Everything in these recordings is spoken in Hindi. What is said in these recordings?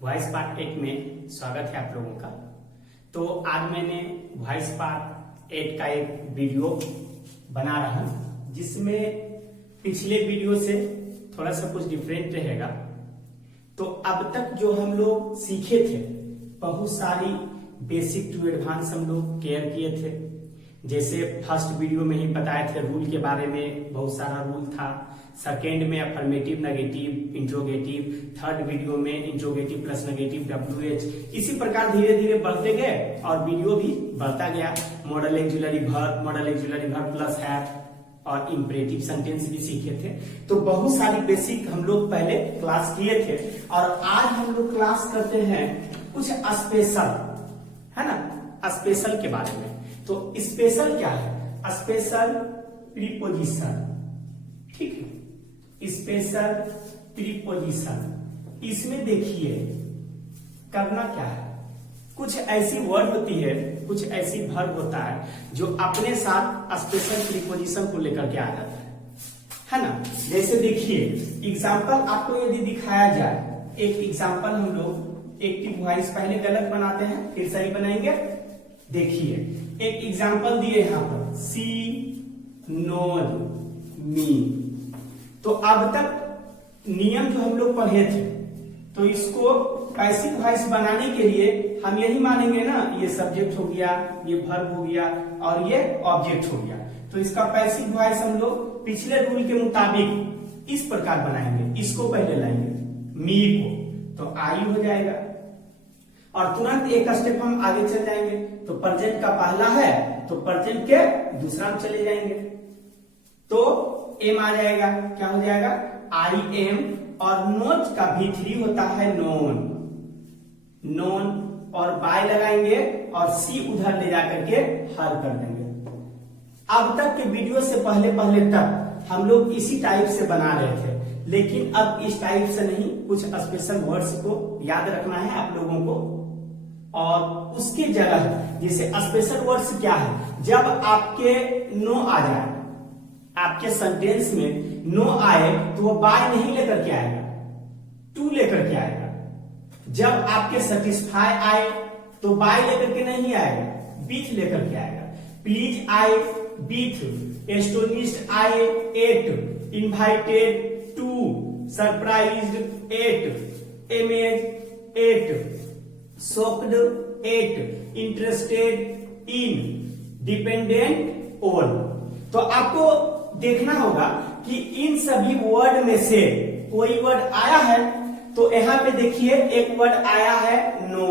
वॉइस पार्ट 8 में स्वागत है आप लोगों का। तो आज मैंने वॉइस पार्ट 8 का एक वीडियो बना रहा हूं जिसमें पिछले वीडियो से थोड़ा सा कुछ डिफरेंट रहेगा। तो अब तक जो हम लोग सीखे थे बहुत सारी बेसिक टू एडवांस हम लोग केयर किए थे। जैसे फर्स्ट वीडियो में ही बताए थे रूल के बारे में, बहुत सारा रूल था। सेकेंड में affirmative, negative, interrogative. Third video में इंट्रोगेटिव प्लस नेगेटिव, WH। इसी प्रकार धीरे धीरे बढ़ते गए और वीडियो भी बढ़ता गया। Model auxiliary verb, model auxiliary verb plus have और इंपरेटिव सेंटेंस भी सीखे थे। तो बहुत सारी बेसिक हम लोग पहले क्लास किए थे और आज हम लोग क्लास करते हैं कुछ स्पेशल, है ना, स्पेशल के बारे में। तो स्पेशल क्या है? स्पेशल प्रीपोजिशन, ठीक है, स्पेशल प्रीपोजिशन। इसमें देखिए करना क्या है, कुछ ऐसी वर्ड होती है, कुछ ऐसी वर्ब होता है जो अपने साथ स्पेशल प्रीपोजिशन को लेकर के आ जाता है ना। जैसे देखिए एग्जाम्पल आपको यदि दिखाया जाए, एक एग्जाम्पल हम लोग एक्टिव वॉइस पहले गलत बनाते हैं फिर सही बनाएंगे। देखिए एक एग्जाम्पल दिए यहां पर, सी नोज मी। तो अब तक नियम जो हम लोग पढ़े थे, तो इसको पैसिव वॉइस बनाने के लिए हम यही मानेंगे ना, ये सब्जेक्ट हो गया, ये वर्ब हो गया और ये ऑब्जेक्ट हो गया। तो इसका पैसिव वॉइस हम लोग पिछले रूल के मुताबिक इस प्रकार बनाएंगे। इसको पहले लाएंगे मी को, तो आई हो जाएगा और तुरंत एक स्टेप हम आगे चल जाएंगे। तो प्रेजेंट का पहला है तो प्रेजेंट के दूसरा में चले जाएंगे तो एम आ जाएगा। क्या हो जाएगा? I am. और नोट का V3 होता है नोन, नोन और बाय लगाएंगे और सी उधर ले जाकर के हर कर देंगे। अब तक के वीडियो से पहले तक हम लोग इसी टाइप से बना रहे थे, लेकिन अब इस टाइप से नहीं, कुछ स्पेशल वर्ड्स को याद रखना है आप लोगों को। और उसके जगह जैसे स्पेशल वर्ड्स क्या है, जब आपके नो आ जाए, आपके सेंटेंस में नो आए तो वो बाय नहीं लेकर के आएगा, टू लेकर के आएगा। जब आपके सेटिस्फाई आए तो बाय लेकर के नहीं आएगा, विथ लेकर के आएगा। Pleased with, astonished at, invited to, surprised at, amazed at, shocked at, interested in, dependent on. तो आपको देखना होगा कि इन सभी वर्ड में से कोई वर्ड आया है। तो यहां पे देखिए एक वर्ड आया है नो,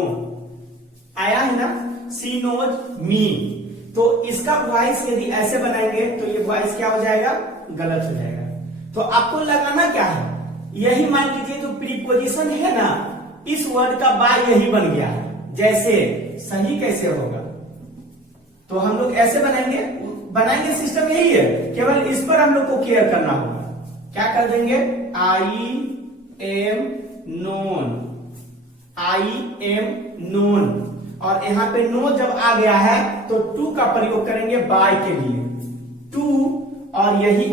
आया है ना, सी नोज मी। तो इसका वॉइस यदि ऐसे बनाएंगे तो ये वॉइस क्या हो जाएगा? गलत हो जाएगा। तो आपको लगाना क्या है, यही मान लीजिए जो प्रीपोजिशन है ना, इस वर्ड का बाय यही बन गया है। जैसे सही कैसे होगा? तो हम लोग ऐसे बनाएंगे सिस्टम यही है, केवल इस पर हम लोग को केयर करना होगा। क्या कर देंगे? I am known, I am known. और यहां पे नो जब आ गया है तो टू का प्रयोग करेंगे बाय के लिए, टू, और यही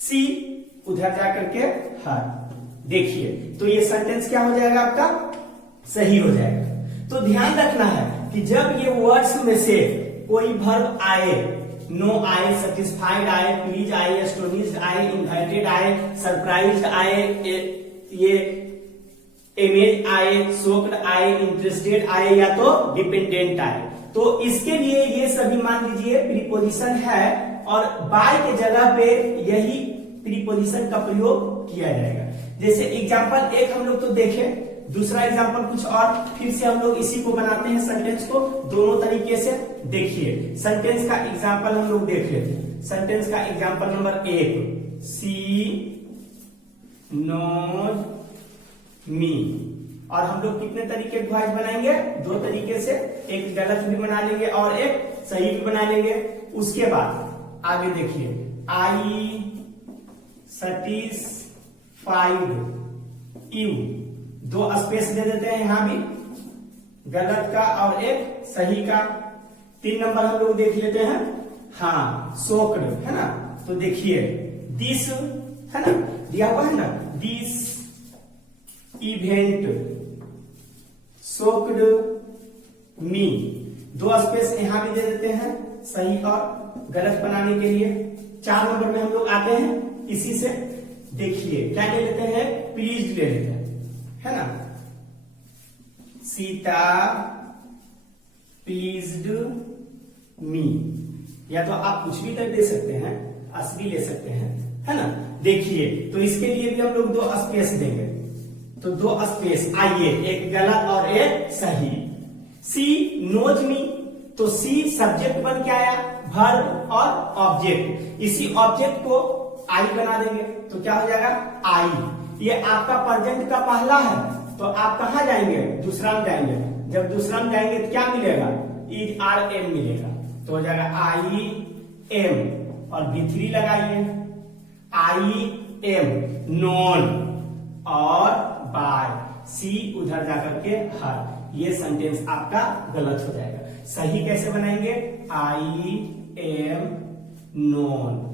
सी उधर जाकर के हर। देखिए तो ये सेंटेंस क्या हो जाएगा? आपका सही हो जाएगा। तो ध्यान रखना है कि जब ये वर्ड्स में से कोई वर्ब आए, नो आए, सेटिस्फाइड आए, प्लीज आए, एस्टोनिश्ड आए, इनवाइटेड आए, सरप्राइज्ड आए, ये इमेज आए, शॉक्ड आए, इंटरेस्टेड आए या तो डिपेंडेंट आए, तो इसके लिए ये सभी मान लीजिए प्रीपोजिशन है और बाय के जगह पे यही प्रीपोजिशन का प्रयोग किया जाएगा। जैसे एग्जाम्पल एक हम लोग तो देखे, दूसरा एग्जाम्पल कुछ और, फिर से हम लोग इसी को बनाते हैं सेंटेंस को दोनों तरीके से। देखिए सेंटेंस का एग्जाम्पल हम लोग देख लेते। सेंटेंस का एग्जाम्पल नंबर 1, सी नोज मी। और हम लोग कितने तरीके की वॉइस बनाएंगे? 2 तरीके से, एक गलत भी बना लेंगे और एक सही भी बना लेंगे। उसके बाद आगे देखिए, आई सैटिस्फाइड यू, 2 स्पेस दे देते हैं यहां भी, गलत का और एक सही का। 3 नंबर हम लोग देख लेते हैं, हाँ शॉक्ड, है ना। तो देखिए दिस, है ना, दिया हुआ है ना, this event soaked me, 2 space यहां भी दे देते हैं सही और गलत बनाने के लिए। 4 नंबर में हम लोग आते हैं इसी से, देखिए क्या ले लेते हैं, प्लीज ले लेते हैं, है ना। सीता प्लीज्ड मी, या तो आप कुछ भी कर दे सकते हैं, अस भी ले सकते हैं, है ना। देखिए तो इसके लिए भी हम लोग 2 स्पेस देंगे, तो 2 स्पेस, आइए एक गलत और एक सही। सी नोज मी, तो सी सब्जेक्ट बन के आया, वर्ब और ऑब्जेक्ट, इसी ऑब्जेक्ट को आई बना देंगे तो क्या हो जाएगा, आई। ये आपका प्रेजेंट का पहला है, तो आप कहां जाएंगे, दूसरा में जाएंगे। जब दूसरा में जाएंगे तो क्या मिलेगा, इज आर एम मिलेगा, तो हो जाएगा आई एम, और B3 लगाइए, आई एम नोन और बाय, सी उधर जाकर के हर, ये सेंटेंस आपका गलत हो जाएगा। सही कैसे बनाएंगे, आई एम नोन,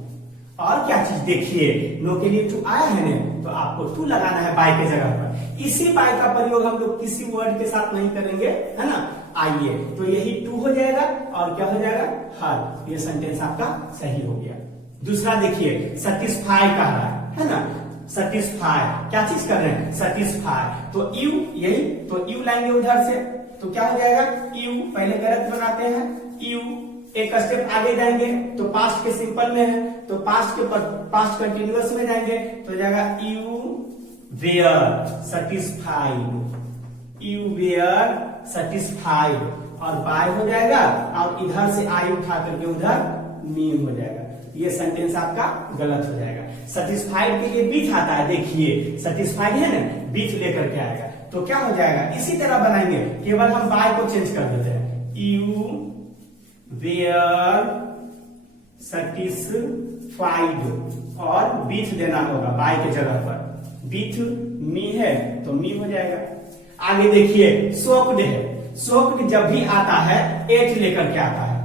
और क्या चीज देखिए, नो के लिए टू आया है ना, तो आपको टू लगाना है बाय के जगह पर। इसी बाय का प्रयोग हम लोग किसी वर्ड के साथ नहीं करेंगे, है ना। आइए तो यही टू हो जाएगा, और क्या हो जाएगा, हर, ये सेंटेंस आपका सही हो गया। दूसरा देखिए, सेटिस्फाई कह रहा है ना, सेटिस्फाई क्या चीज कर रहे हैं, सेटिस्फाई, तो यू, यही तो यू लाएंगे उधर से, तो क्या हो जाएगा, यू, पहले गलत बनाते हैं, यू, एक स्टेप आगे जाएंगे तो पास्ट के सिंपल में है, तो पास्ट के पास्ट कंटिन्यूअस में जाएंगे तो जाएगा you were satisfied, you were satisfied, और बाय हो जाएगा, और इधर से आई उठा करके उधर मी हो जाएगा, ये सेंटेंस आपका गलत हो जाएगा। सेटिस्फाइड के लिए बीथ आता है, देखिए सेटिस्फाइड है ना, बीथ लेकर के आएगा, तो क्या हो जाएगा, इसी तरह बनाएंगे, केवल हम बाय को चेंज कर देते हैं, यू वेयर सेटिस्फाइड, और बीथ देना होगा बाय के जगह पर, बीथ मी है तो मी हो जाएगा। आगे देखिए, सोक्ड है, सोक्ड जब भी आता है एट लेकर के आता है,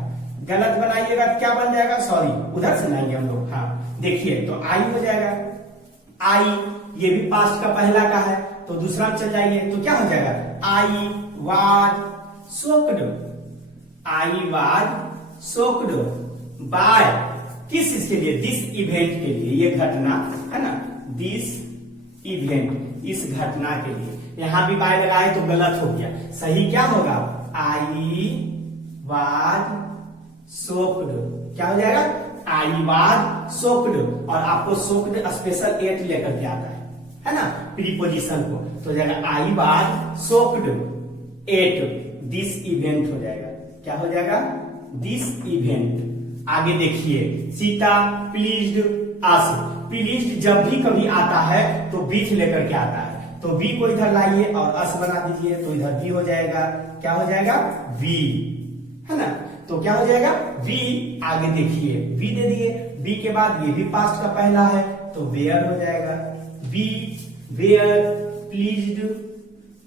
गलत बनाइएगा क्या बन जाएगा, सॉरी उधर से लाएंगे हम लोग, हाँ देखिए तो आई हो जाएगा, आई, ये भी पास्ट का पहला का है, तो दूसरा में चल जाइए तो क्या हो जाएगा, I was shocked, I was shocked by, किस चीज के लिए, दिस इवेंट के लिए, ये घटना है ना, दिस इवेंट, इस घटना के लिए। यहां भी बाय लगाए तो गलत हो गया, सही क्या होगा, आई वाज सोक्ड, क्या हो जाएगा, आई वाज सोक्ड, और आपको सोक्ड स्पेशल एट लेकर के आता है ना, प्रीपोजिशन को, तो जाएगा I was soaked at this event हो जाएगा, क्या हो जाएगा, दिस इवेंट। आगे देखिए, सीता प्लीज्ड अस, प्लीज्ड जब भी कभी आता है तो बीथ लेकर के आता है, तो बी को इधर लाइए और अस बना दीजिए, तो इधर बी हो जाएगा, क्या हो जाएगा, वी, है ना, तो क्या हो जाएगा, वी। आगे देखिए, वी दे दिए, बी के बाद ये भी पास्ट का पहला है तो वेयर हो जाएगा, we were pleased,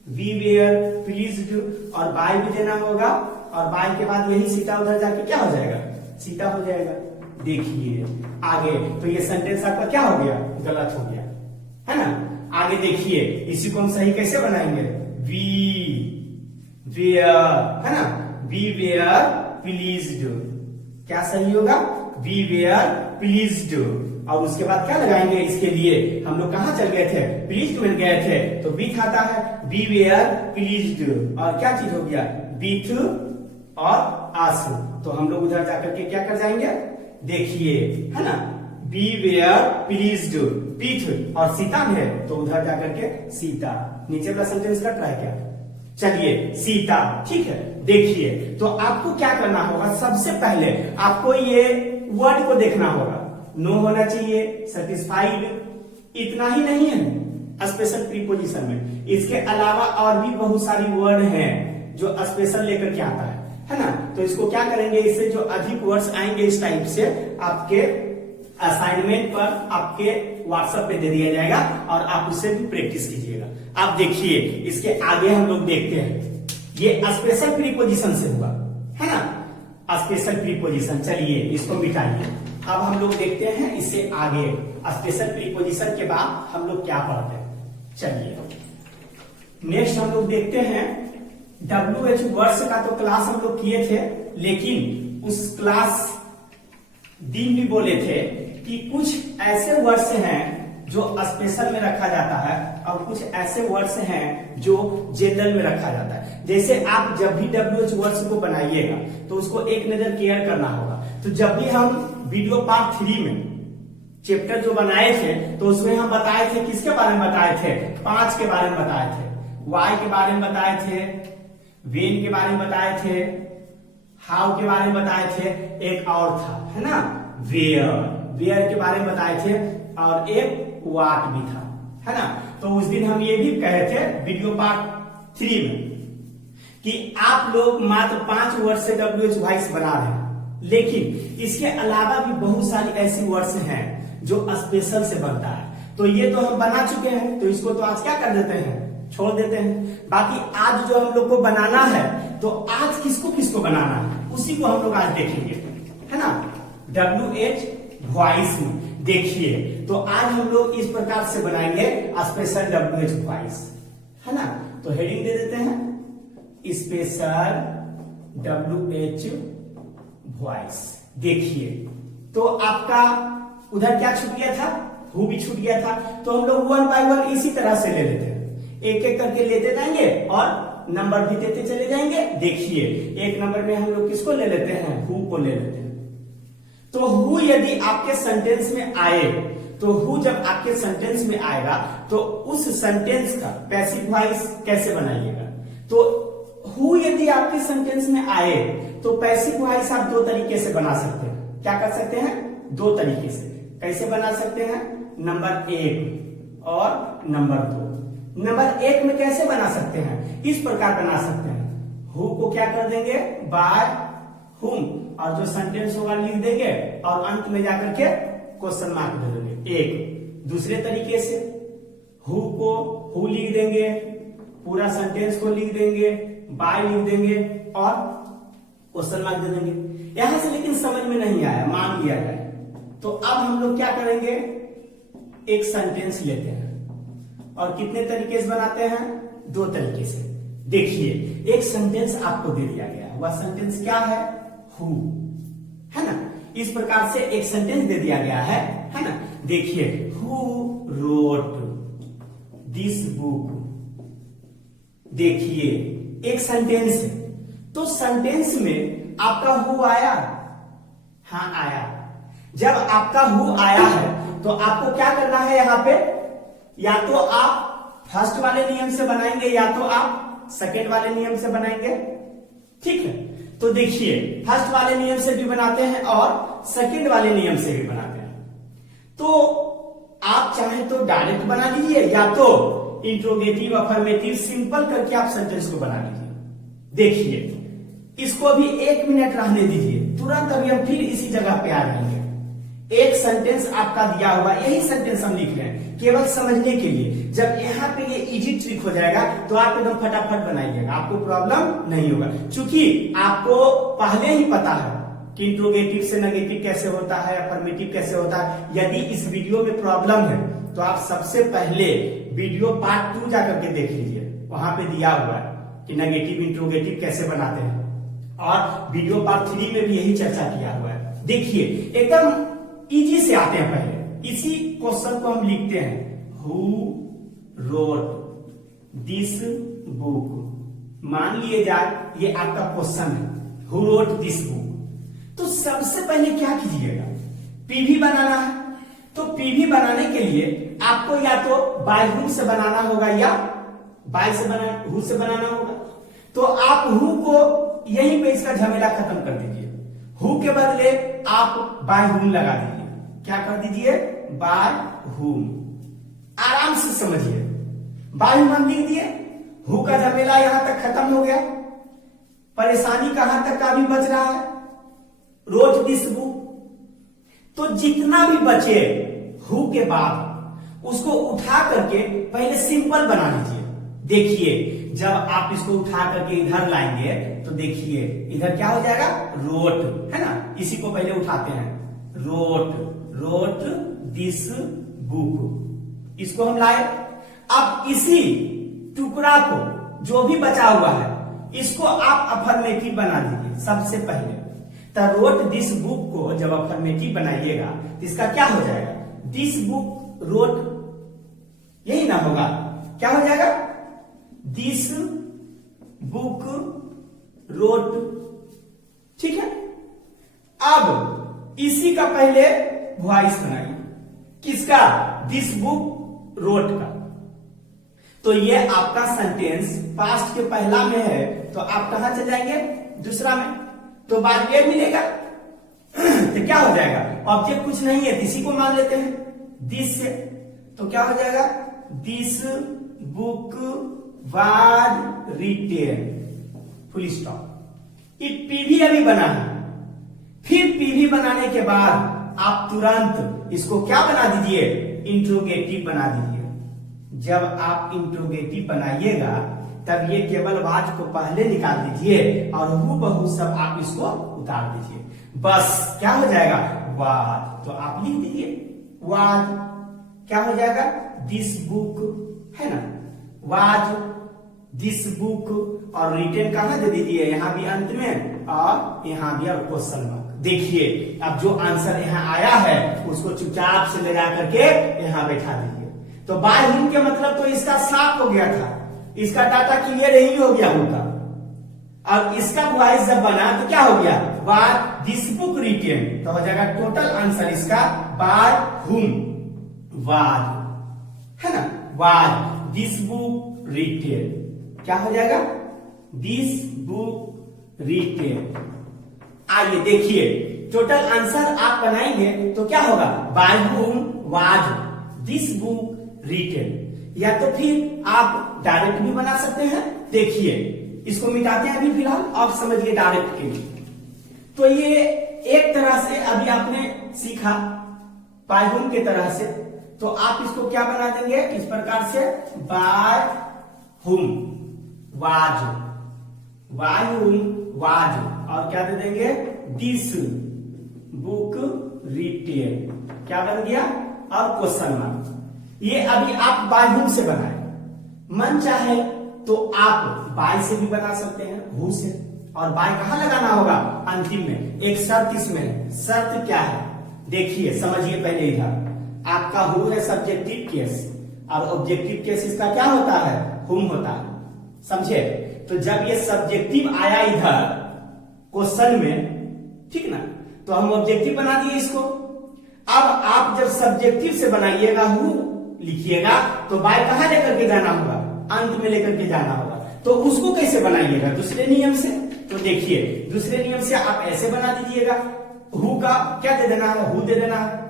we were pleased, और बाय भी देना होगा, और बाय के बाद यही सीता उधर जाके क्या हो जाएगा, सीता हो जाएगा। देखिए आगे, तो ये सेंटेंस आपका क्या हो गया, गलत हो गया, है ना। आगे देखिए, इसी को हम सही कैसे बनाएंगे, वी वेयर, है ना, वी वेयर प्लीज्ड, क्या सही होगा, वी वेयर प्लीज्ड, और उसके बाद क्या लगाएंगे, इसके लिए हम लोग कहां चल गए थे, प्लीज्ड में गए थे, तो बी खाता है, वी वेयर प्लीज्ड, और क्या चीज हो गया, बीथ और आस, तो हम लोग उधर जाकर के क्या कर जाएंगे, देखिए, है ना, बी वेयर प्लीज्ड, बीथ और सीता में है तो उधर जाकर के सीता, नीचे वाला सेंटेंस रट रहा है क्या, चलिए सीता, ठीक है। देखिए तो आपको क्या करना होगा, सबसे पहले आपको ये वर्ड को देखना होगा, नो होना चाहिए, सेटिस्फाइड, इतना ही नहीं है स्पेशल प्रीपोजिशन में, इसके अलावा और भी बहुत सारी वर्ड हैं जो स्पेशल लेकर के आता है ना। तो इसको क्या करेंगे, इससे जो अधिक वर्ड्स आएंगे इस टाइप से आपके असाइनमेंट पर आपके व्हाट्सएप पे दे दिया जाएगा, और आप उससे भी प्रैक्टिस कीजिएगा। आप देखिए, इसके आगे हम लोग देखते हैं, ये स्पेशल प्रीपोजिशन से हुआ, है ना, स्पेशल प्रीपोजिशन। चलिए इसको मिटाइए, अब हम लोग देखते हैं इससे आगे स्पेशल प्रीपोजिशन के बाद हम लोग क्या पढ़ते हैं। चलिए नेक्स्ट हम लोग देखते हैं WH वर्ष का तो क्लास हम लोग किए थे, लेकिन उस क्लास दिन भी बोले थे कि कुछ ऐसे वर्ष हैं जो स्पेशल में रखा जाता है और कुछ ऐसे वर्ष हैं जो जनरल में रखा जाता है। जैसे आप जब भी WH वर्ष को बनाइएगा तो उसको एक नजर केयर करना होगा। तो जब भी हम वीडियो पार्ट 3 में चैप्टर जो बनाए थे तो उसमें हम बताए थे, किसके बारे में बताए थे, 5 के बारे में बताए थे, वाई के बारे में बताए थे, वेन के बारे में बताए थे, हाउ के बारे में बताए थे, एक और था, है ना, वेयर के बारे में बताए थे, और एक वाट भी था, है ना। तो उस दिन हम ये भी कहे थे वीडियो पार्ट 3 में कि आप लोग मात्र 5 वर्ड से WH वॉइस बना रहे हैं, लेकिन इसके अलावा भी बहुत सारी ऐसी वर्ड्स हैं जो स्पेशल से बनता है। तो ये तो हम बना चुके हैं, तो इसको तो आज क्या कर देते हैं, छोड़ देते हैं। बाकी आज जो हम लोग को बनाना है, तो आज किसको किसको बनाना है उसी को हम लोग आज देखेंगे, है ना। WH वॉइस में देखिए, तो आज हम लोग इस प्रकार से बनाएंगे स्पेशल WH वॉइस, है ना। तो हेडिंग दे देते हैं स्पेशल WH वॉइस। देखिए, तो आपका उधर क्या छूट गया था, हु भी छूट गया था। तो हम लोग 1 बाय 1 इसी तरह से ले लेते हैं, एक एक करके लेते जाएंगे और नंबर भी देते चले जाएंगे। देखिए, एक नंबर में हम लोग किसको ले लेते हैं, हु को ले लेते हैं। तो हु यदि आपके सेंटेंस में आए, तो हु जब आपके सेंटेंस में आएगा तो उस सेंटेंस का पैसिव वॉइस कैसे बनाइएगा। तो हु यदि आपके सेंटेंस में आए तो पैसिव वॉइस आप 2 तरीके से बना सकते हैं। क्या कर सकते हैं, 2 तरीके से। कैसे बना सकते हैं, नंबर 1 और नंबर 2। नंबर 1 में कैसे बना सकते हैं, इस प्रकार बना सकते हैं, हु को क्या कर देंगे, बाय हुम, और जो सेंटेंस होगा लिख देंगे और अंत में जाकर के क्वेश्चन मार्क दे देंगे। एक दूसरे तरीके से हु को हु लिख देंगे, पूरा सेंटेंस को लिख देंगे, बाय लिख देंगे और क्वेश्चन मार्क दे देंगे। यहां से लेकिन समझ में नहीं आया, मान लिया गया। तो अब हम लोग क्या करेंगे, एक सेंटेंस लेते हैं और कितने तरीके से बनाते हैं, 2 तरीके से। देखिए, एक सेंटेंस आपको दे दिया गया, वह सेंटेंस क्या है, हु, है ना। इस प्रकार से एक सेंटेंस दे दिया गया है ना। देखिए, हु रोट दिस बुक। देखिए, एक सेंटेंस है, तो सेंटेंस में आपका हु आया, हाँ आया। जब आपका हु आया है तो आपको क्या करना है, यहां पे या तो आप फर्स्ट वाले नियम से बनाएंगे या तो आप सेकेंड वाले नियम से बनाएंगे, ठीक है। तो देखिए, फर्स्ट वाले नियम से भी बनाते हैं और सेकंड वाले नियम से भी बनाते हैं। तो आप चाहे तो डायरेक्ट बना लीजिए या तो इंट्रोगेटिव, अफर्मेटिव, सिंपल करके आप सेंटेंस को बना लीजिए। देखिए, इसको अभी 1 मिनट रहने दीजिए, तुरंत अभी हम फिर इसी जगह पे आ जाएंगे। एक सेंटेंस आपका दिया हुआ, यही सेंटेंस हम लिख रहे हैं केवल समझने के लिए। जब यहाँ पे ये इजी ट्रिक हो जाएगा तो आप एकदम फटाफट बनाइएगा, आपको प्रॉब्लम नहीं होगा। क्योंकि आपको पहले ही पता है कि इंट्रोगेटिव से नेगेटिव कैसे होता है, अफर्मेटिव कैसे होता है। यदि इस वीडियो में प्रॉब्लम है तो आप सबसे पहले वीडियो पार्ट 2 जाकर के देख लीजिए, वहां पे दिया हुआ है कि नेगेटिव इंट्रोगेटिव कैसे बनाते हैं, और वीडियो पार्ट 3 में भी यही चर्चा किया हुआ है। देखिए, एकदम इजी से आते हैं। पहले इसी क्वेश्चन को हम लिखते हैं, हु रोट दिस बुक। मान लिए जाए ये आपका क्वेश्चन है, हु रोट दिस बुक। तो सबसे पहले क्या कीजिएगा, पीवी बनाना है। तो पीवी बनाने के लिए आपको या तो बाय हु से बनाना होगा या बाय से हु से बनाना होगा। तो आप हु को यहीं पे इसका झमेला खत्म कर दीजिए, हु के बदले आप बाय हुम लगा दीजिए। क्या कर दीजिए, बाय हुम। आराम से समझिए, बाय हुम हम लिख दिए, हु का झमेला यहां तक खत्म हो गया, परेशानी कहां तक का भी बच रहा है, रोट दिस बुक। तो जितना भी बचे हु के बाद उसको उठा करके पहले सिंपल बना लीजिए। देखिए, जब आप इसको उठा करके इधर लाएंगे तो देखिए इधर क्या हो जाएगा, रोट, है ना। इसी को पहले उठाते हैं, रोट दिस बुक। इसको हम लाए। अब इसी टुकड़ा को जो भी बचा हुआ है इसको आप अफर्मेटिव बना दीजिए सबसे पहले। तो रोट दिस बुक को जब अफर्मेटिव बनाइएगा तो इसका क्या हो जाएगा, दिस बुक रोट, यही ना होगा, क्या हो जाएगा, दिस बुक रोट। ठीक है, अब इसी का पहले वॉइस बनाइए, किसका, दिस बुक रोट का। तो ये आपका सेंटेंस पास्ट के पहला में है, तो आप कहां चले जाएंगे, दूसरा में, तो बाद में मिलेगा। तो क्या हो जाएगा, ऑब्जेक्ट कुछ नहीं है, इसी को मान लेते हैं दिस से, तो क्या हो जाएगा, this book was written, full stop. PV अभी बना है, फिर पीवी बनाने के बाद आप तुरंत इसको क्या बना दीजिए, इंट्रोगेटिव बना दीजिए। जब आप इंट्रोगेटिव बनाइएगा तब ये केवल वाज को पहले निकाल दीजिए और हूबहू सब आप इसको उतार दीजिए, बस क्या हो जाएगा, वाज। तो आप लिख दीजिए वाज, क्या हो जाएगा, दिस बुक, है ना, वाज दिस बुक, और रिटेन कहां दे दीजिए, यहां भी अंत में और यहां भी, और क्वेश्चन मार्क। देखिए अब जो आंसर यहाँ आया है उसको चुपचाप से ले जा करके यहां बैठा दीजिए। तो बाय हुम के मतलब तो इसका साफ हो गया था, इसका डाटा क्लियर ही हो गया होगा। अब इसका वॉइस जब बना तो क्या हो गया, बाय दिस बुक रिटेन, तो हो जाएगा टोटल आंसर इसका बाय हुम, वाज, है ना, वाज दिस बुक रिटेन, क्या हो जाएगा, दिस बुक रिटेन। आइए देखिए टोटल आंसर आप बनाएंगे तो क्या होगा, by whom was this book retain. या तो फिर आप डायरेक्ट भी बना सकते हैं। देखिए इसको मिटाते हैं अभी फिलहाल, आप समझिए डायरेक्ट के लिए। तो ये एक तरह से अभी आपने सीखा बाय हुम के तरह से, तो आप इसको क्या बना देंगे इस प्रकार से, by whom was, by whom was, और क्या दे देंगे, दिस बुक रिटेन, क्या बन गया, और क्वेश्चन मार्क। ये अभी आप बाय हुम से बनाए, मन चाहे तो आप बाय से भी बना सकते हैं, हु से, और बाय कहां लगाना होगा, अंतिम में। एक शर्त इसमें है, शर्त क्या है, देखिए समझिए पहले। इधर आपका हु है सब्जेक्टिव केस, और ऑब्जेक्टिव केस इसका क्या होता है, हुम होता है, समझे। तो जब ये सब्जेक्टिव आया इधर क्वेश्चन में, ठीक ना, तो हम ऑब्जेक्टिव बना दिए इसको। अब आप जब सब्जेक्टिव से बनाइएगा, हु लिखिएगा, तो बाय कहां लेकर के जाना होगा, अंत में लेकर के जाना होगा। तो उसको कैसे बनाइएगा, दूसरे नियम से। तो देखिए दूसरे नियम से आप ऐसे बना दीजिएगा, हु का क्या दे देना है, हु दे देना है।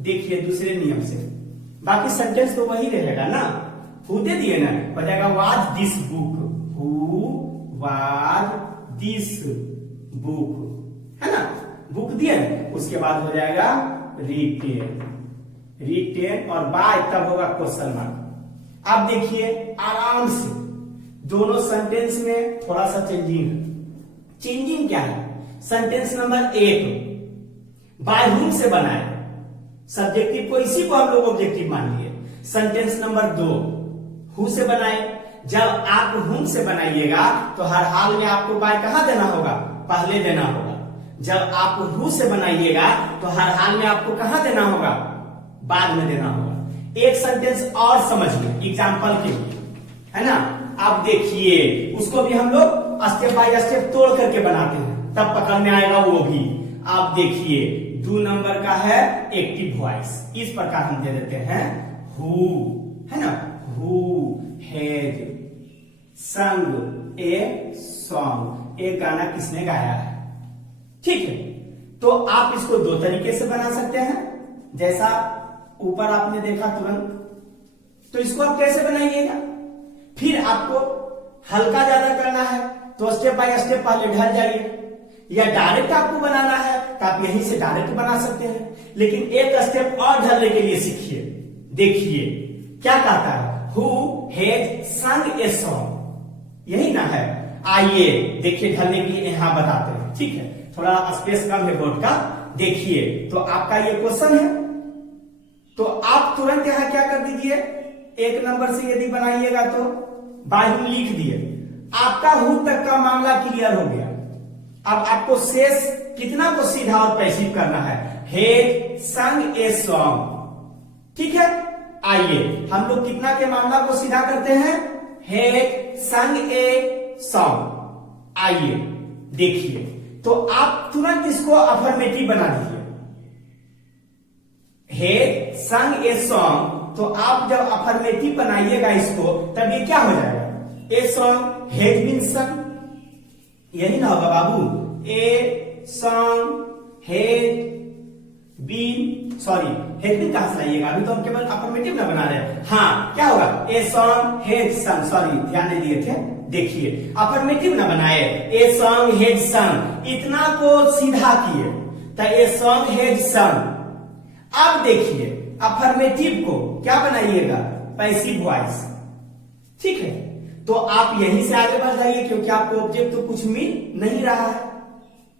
देखिए दूसरे नियम से, बाकी सेंटेंस तो वही रहेगा ना, हु दे दिए ना, हो जाएगा was this book, who was this book, है ना, बुक दिए, उसके बाद हो जाएगा रिटेन, रिटेन, और बाय तब होगा क्वेश्चन मार्क। अब देखिए आराम से दोनों सेंटेंस में थोड़ा सा चेंजिंग है। चेंजिंग क्या है, सेंटेंस नंबर 1 बाय हुम से बनाए, सब्जेक्टिव को इसी को हम लोग ऑब्जेक्टिव मान लिए। सेंटेंस नंबर 2 हु से बनाए। जब आप हुम से बनाइएगा तो हर हाल में आपको बाय कहां देना होगा, पहले देना होगा। जब आप हु से बनाइएगा तो हर हाल में आपको कहां देना होगा, बाद में देना होगा। एक सेंटेंस और समझिए एग्जांपल के लिए, है ना। आप देखिए उसको भी हम लोग स्टेप बाय स्टेप तोड़ करके बनाते हैं, तब पकड़ में आएगा वो भी। आप देखिए 2 नंबर का है एक्टिव वॉइस, इस प्रकार हम दे देते हैं हु, है ना, हु हैज संग ए सॉन्ग, एक गाना किसने गाया है, ठीक है। तो आप इसको 2 तरीके से बना सकते हैं, जैसा ऊपर आपने देखा तुरंत। तो इसको आप कैसे बनाइएगा, फिर आपको हल्का ज्यादा करना है तो स्टेप बाय स्टेप पहले ढल जाइए, या डायरेक्ट आपको बनाना है तो आप यहीं से डायरेक्ट बना सकते हैं, लेकिन एक स्टेप और ढलने के लिए सीखिए। देखिए क्या कहता है, हु हैज संग ए सॉन्ग, यही ना है। आइए देखिए ढलने के लिए यहां बताते हैं, ठीक है, थोड़ा स्पेस कम है बोर्ड का। देखिए तो आपका ये क्वेश्चन है, तो आप तुरंत यहां क्या कर दीजिए, 1 नंबर से यदि बनाइएगा तो बाय हुम लिख दिए, आपका हु तक का मामला क्लियर हो गया। अब आपको शेष कितना को सीधा और पैसिव करना है, हैड संग ए सॉन्ग। ठीक है, आइए हम लोग कितना के मामला को सीधा करते हैं, हैड संग ए सॉन्ग। आइए देखिए, तो आप तुरंत इसको अफर्मेटिव बना दीजिए। हैड संग ए सॉन्ग, तो आप जब अफर्मेटिव बनाइएगा इसको, तब ये क्या हो जाएगा, ए सॉन्ग हैड बीन संग, यही ना होगा बाबू, a song had been, sorry had been कहां से लाइएगा, अभी तो हम केवल अफर्मेटिव ना बना रहे हैं। हाँ, क्या होगा, ए सॉन्ग हैड संग, सॉरी ध्यान नहीं दिए थे। देखिए अफर्मेटिव ना बनाए, ए सॉन्ग हैड संग, इतना को सीधा किए तो ए सॉन्ग हैड संग। अब देखिए अफर्मेटिव को क्या बनाइएगा, पैसिव वॉइस। ठीक है, तो आप यहीं से आगे बढ़ जाइए, क्योंकि आपको ऑब्जेक्ट तो कुछ मिल नहीं रहा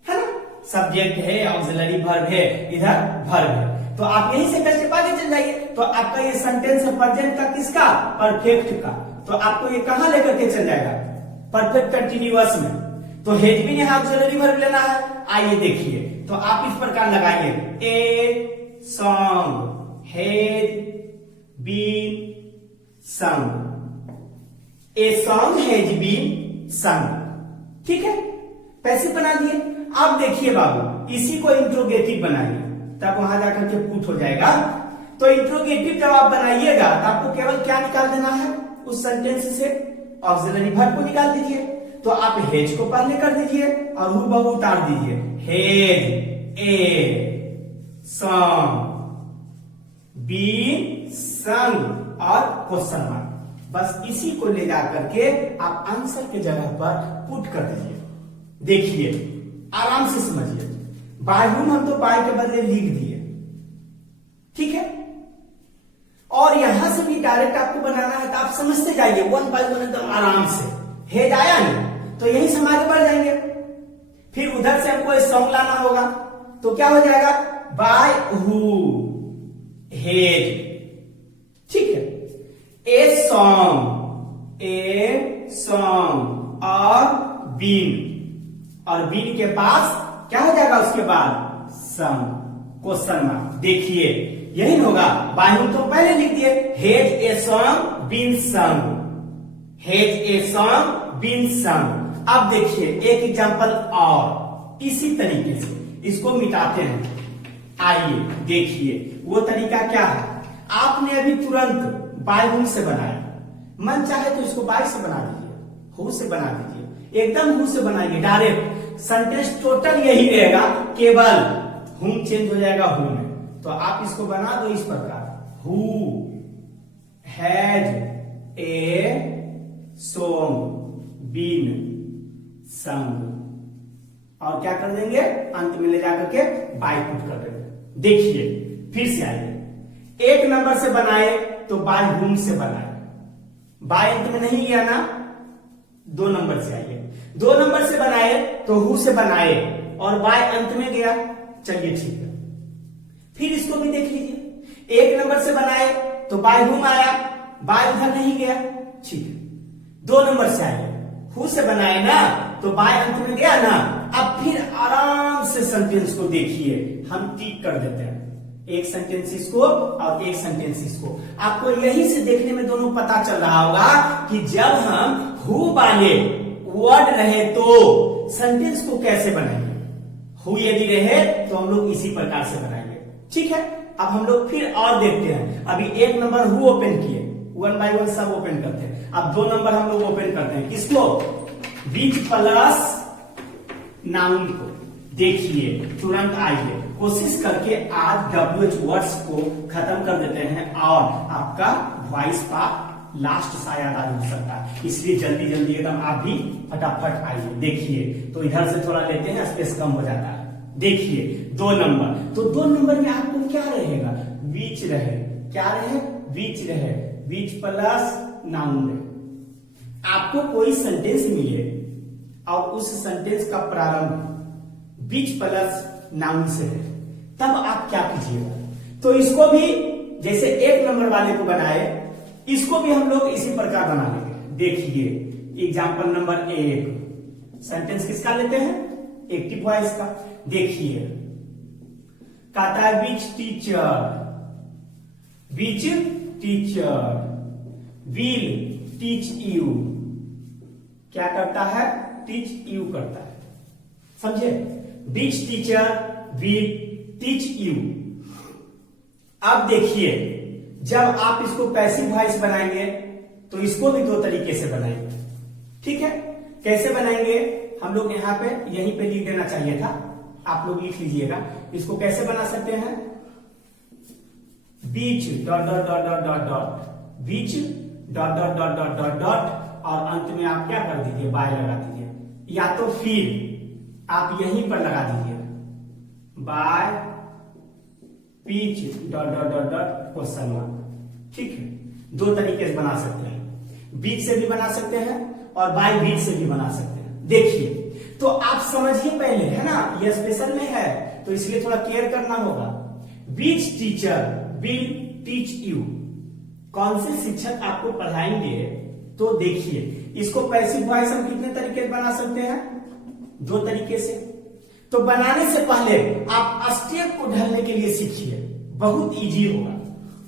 है ना, सब्जेक्ट है, ऑक्सिलरी वर्ब है, इधर वर्ब है, तो आप यहीं से कैसे आगे चल जाइए। तो आपका ये सेंटेंस है प्रेजेंट का, किसका, परफेक्ट का, तो आपको ये कहां लेकर के चल जाएगा, परफेक्ट कंटिन्यूअस में। तो हैज बीन यहां ऑक्सिलरी वर्ब लेना है। आइए देखिए, तो आप इस प्रकार लगाइए, ए सॉन्ग हैड बीन संग, ए सॉन्ग हैज बीन संग। ठीक है, पैसिव बना दिए। अब देखिए बाबू, इसी को इंट्रोगेटिव बनाइए, तब वहां जाकर के पुट हो जाएगा। तो इंट्रोगेटिव जब आप बनाइएगा तो आपको केवल क्या निकाल देना है, उस सेंटेंस से ऑक्सिलरी वर्ब को निकाल दीजिए। तो आप हैज को पहले कर दीजिए और हु बहु उतार दीजिए, has a song been sung और क्वेश्चन मार्क, बस इसी को ले जाकर के आप आंसर के जगह पर पुट कर दीजिए। देखिए आराम से समझिए, बाय हुम हम तो बाय के बदले लिख दिए, ठीक है, और यहां से भी डायरेक्ट आपको बनाना है, तो आप समझते जाइए वन बाय वन एकदम आराम से। हेड आया नहीं तो यहीं से हम आगे बढ़ जाएंगे, फिर उधर से हमको सॉन्ग लाना होगा, तो क्या हो जाएगा, बाय हु हेड। ठीक है, ए सॉन्ग और बीन के पास क्या हो जाएगा उसके बाद, सम, क्वेश्चन मार्क। देखिए यही होगा, बाय हुम तो पहले लिख दिए, has a song been sung, has a song been sung. अब देखिए एक एग्जांपल और इसी तरीके से इसको मिटाते हैं। आइए देखिए वो तरीका क्या है। आपने अभी तुरंत बाय हुम से बनाया, मन चाहे तो इसको बाय से बना दीजिए, हु से बना दीजिए, एकदम हु से बनाइए डायरेक्ट, सेंटेंस टोटल यही रहेगा, केवल हुम चेंज हो जाएगा हु में। तो आप इसको बना दो इस प्रकार, who has a song been sung, और क्या कर देंगे, अंत में ले जाकर के बाय पुट कर देंगे। देखिए फिर से आइए, एक नंबर से बनाए तो बाय हुम से बनाए, बाय अंत में नहीं गया ना, 2 नंबर से आइए, 2 नंबर से बनाए तो हु से बनाए और बाय अंत में गया, चलिए ठीक है। फिर इसको भी देख लीजिए, 1 नंबर से बनाए तो बाय हुम आया, बाय उधर नहीं गया, ठीक है। 2 नंबर से आए, हु से बनाए ना तो बाय अंत में गया ना। अब फिर आराम से सेंटेंस को देखिए, हम टिक कर देते हैं, एक सेंटेंस इसको और एक सेंटेंस इसको। आपको यही से देखने में दोनों पता चल रहा होगा कि जब हम हु वाले वर्ड रहे तो सेंटेंस को कैसे बनाएंगे। हु यदि रहे तो हम लोग इसी प्रकार से बनाएंगे, ठीक है। अब हम लोग फिर और देखते हैं, अभी 1 नंबर हु ओपन किए, 1 बाय 1 सब ओपन करते हैं। अब 2 नंबर हम लोग ओपन करते हैं, किसको, विच प्लस नाउन को। देखिए तुरंत आइए, कोशिश करके आज WH वर्ड्स को खत्म कर देते हैं और आपका वॉइस पार्ट लास्ट शायद आज हो सकता है, इसलिए जल्दी जल्दी एकदम आप भी फटाफट आइए। देखिए तो इधर से थोड़ा लेते हैं, स्पेस कम हो जाता है। देखिए 2 नंबर, तो 2 नंबर में आपको क्या रहेगा, विच रहे, क्या रहे, विच रहे, विच प्लस नाउन रहे। आपको कोई सेंटेंस मिले और उस सेंटेंस का प्रारंभ विच प्लस नाउन से है, तब आप क्या कीजिएगा, तो इसको भी जैसे 1 नंबर वाले को बनाए, इसको भी हम लोग इसी प्रकार बना लेंगे। देखिए एग्जाम्पल नंबर 1 सेंटेंस किसका लेते हैं? एक्टिव वॉइस का। देखिए कहता है विच टीचर विल टीच यू। क्या करता है? टीच यू करता है, समझे? विच टीचर विल टीच यू। अब देखिए जब आप इसको पैसिव वॉइस बनाएंगे तो इसको भी दो तरीके से बनाएंगे, ठीक है? कैसे बनाएंगे? हम लोग यहाँ पे यहीं पे लिख देना चाहिए था, आप लोग लिख लीजिएगा। इसको कैसे बना सकते हैं? Which dot dot dot dot dot dot which dot dot dot dot dot dot और अंत में आप क्या कर दीजिए? बाय लगा दीजिए, या तो फिर आप यहीं पर लगा दीजिए by which dot dot dot dot question mark, ठीक है? दो तरीके से बना सकते हैं, बीच से भी बना सकते हैं और बाय बीच से भी बना सकते हैं। देखिए तो आप समझिए पहले, है ना? यह स्पेशल में है तो इसलिए थोड़ा केयर करना होगा। विच टीचर विल टीच यू, कौन से शिक्षक आपको पढ़ाएंगे? तो देखिए इसको पैसिव वॉइस हम कितने तरीके से बना सकते हैं? दो तरीके से। तो बनाने से पहले आप स्टेप को ढलने के लिए सीखिए, बहुत इजी होगा,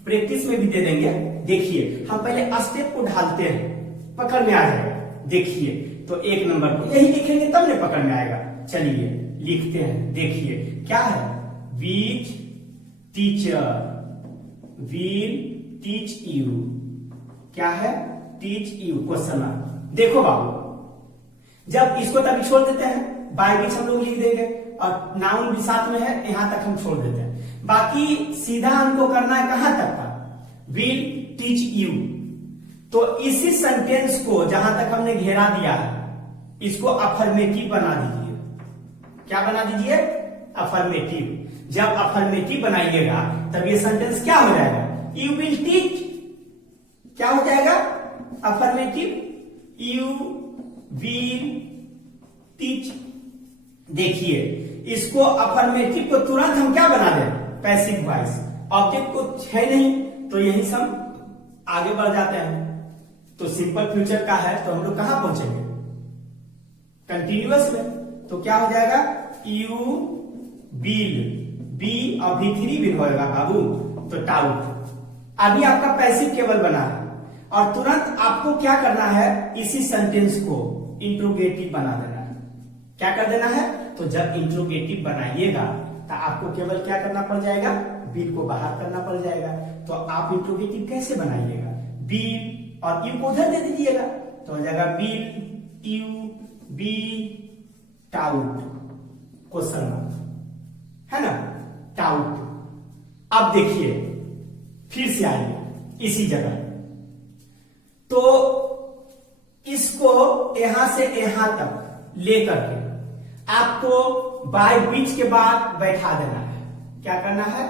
प्रैक्टिस में भी दे देंगे। देखिए हम पहले स्टेप को ढालते हैं, पकड़ में आ जाएगा। देखिए तो एक नंबर को यही लिखेंगे तब ने पकड़ में आएगा। चलिए लिखते हैं, देखिए क्या है? विच टीचर विल टीच यू। क्या है? Teach you question mark. देखो बाबू, जब इसको तभी छोड़ देते हैं, बाय बीच हम लोग लिख देंगे और नाउन भी साथ में है, यहां तक हम छोड़ देते हैं। बाकी सीधा हमको करना है कहां तक का? Will teach you. तो इसी सेंटेंस को जहां तक हमने घेरा दिया है इसको अफर्मेटिव बना दीजिए। क्या बना दीजिए? अफर्मेटिव। जब अफर्मेटिव बनाइएगा तब ये सेंटेंस क्या हो जाएगा? You will teach. क्या हो जाएगा? Affirmative, you will teach. देखिए इसको अफर्मेटिव को तुरंत हम क्या बना दें? Passive voice. ऑब्जेक्ट को है नहीं तो यही से हम आगे बढ़ जाते हैं। तो सिंपल फ्यूचर का है तो हम लोग कहां पहुंचेंगे? कंटिन्यूअस में। तो क्या हो जाएगा? यू विल, बी और V3 भी होएगा बाबू, तो टाउट। अभी आपका पैसिव केवल बना है और तुरंत आपको क्या करना है? इसी सेंटेंस को इंट्रोगेटिव बना देना है। क्या कर देना है? तो जब इंट्रोगेटिव बनाइएगा तो आपको केवल क्या करना पड़ जाएगा? विल को बाहर करना पड़ जाएगा। तो आप इंट्रोगेटिव कैसे बनाइएगा? विल और यू को उधर दे दीजिएगा तो हो जाएगा will you be taught question mark, है ना? टाउट। अब देखिए फिर से आइए इसी जगह, तो इसको यहां से यहां तक लेकर के आपको बाय बीच के बाद बैठा देना है। क्या करना है?